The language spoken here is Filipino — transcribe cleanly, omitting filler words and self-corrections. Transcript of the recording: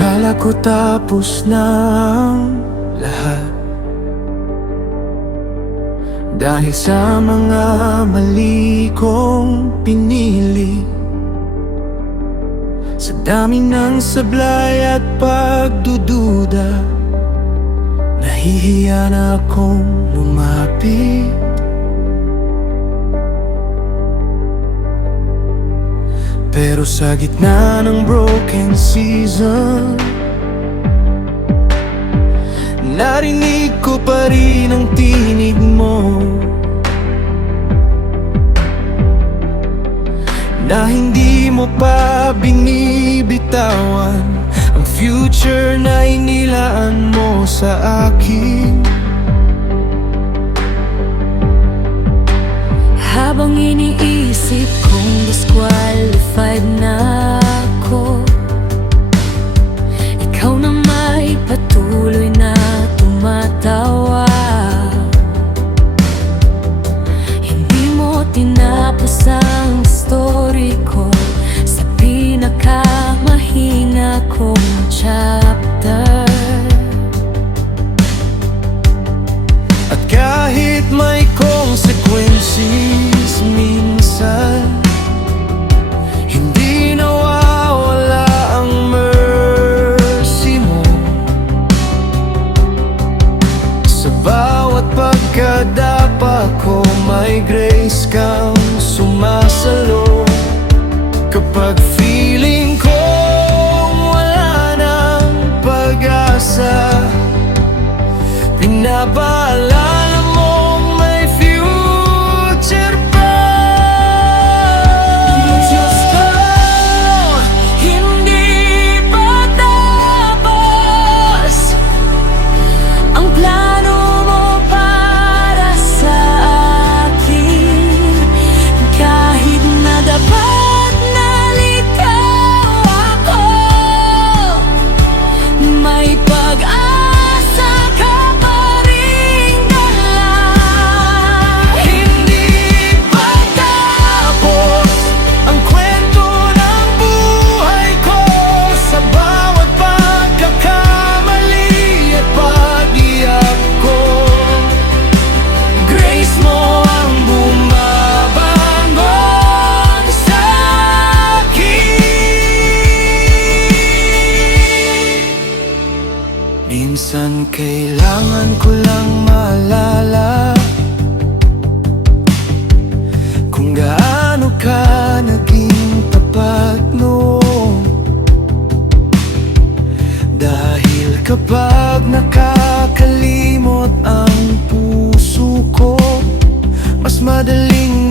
Akala ko tapos na ang lahat, dahil sa mga mali kong pinili. Sa dami ng sablay at pagdududa, nahihiya na akong lumapit. Pero sa gitna ng broken season, narinig ko pa rin ang tinig mo, na hindi mo pa binibitawan ang future na inilaan mo sa akin. Habang iniisip kong disqualified na ako, ikaw na may patuloy na tumatawa. Hindi mo tinapos ang story ko sa pinakamahina kong chapter. At kahit may consequences minsan, hindi nawawala ang mercy mo. Sa bawat pagkadapa ko, may grace kang sumasalo. Kapag feeling ko wala nang pag-asa, pinapaalala mong may future pa. Diyos ko, Hindi pa tapos ang plano mo para sa akin. Kahit na dapat nalikaw ako, may pag-asa ka pa ring dala. hindi pa tapos ang kwento ng buhay ko. Sa bawat pagkakamali at pag-iyak ko, grace mo ang bumabangon sa akin. Minsan kailangan ko lang maalala kung gaano ka naging tapat noon. Dahil kapag nakakalimot ang puso ko, mas madaling